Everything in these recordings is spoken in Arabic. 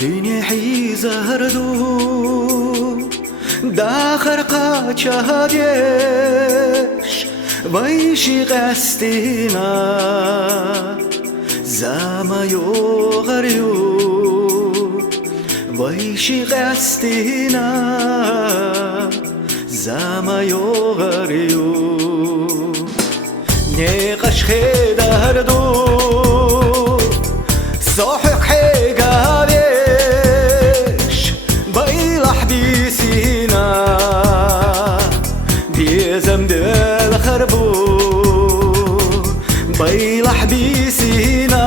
Дуьне хьийзар дахар качадеш вайши гастина замайогарю вайши гастина замайогарю не кашхедарду صاحق حجابش بيلح بيسينا بيزم دل خربو بيلح بيسينا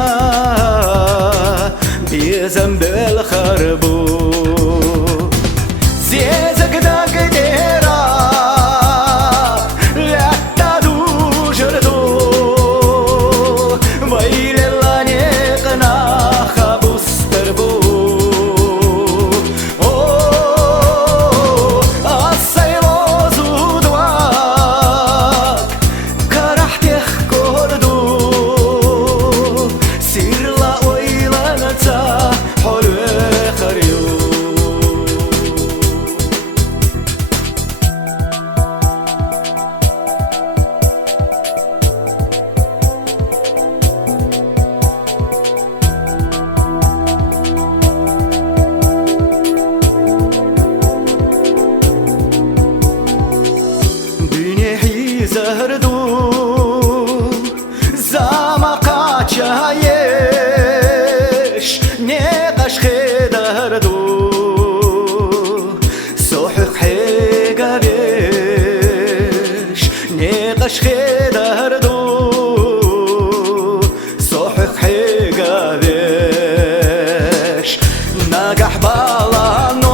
بيزم دل خربو زيزك دا قديرا لا تدو جردو ويل زهردو زما قاچایش نقش خدردو صحق حجابش نقش خدردو صحق حجابش نجح بالانو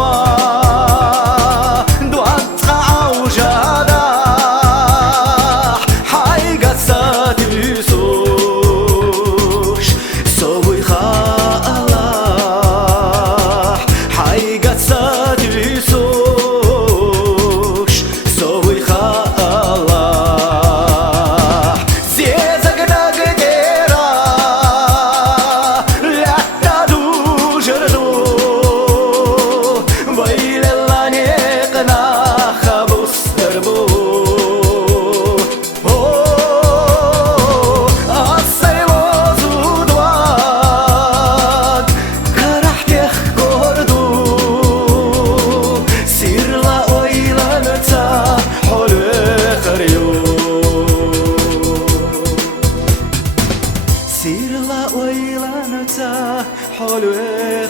سير لا ويلا نتا حلو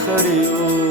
خريو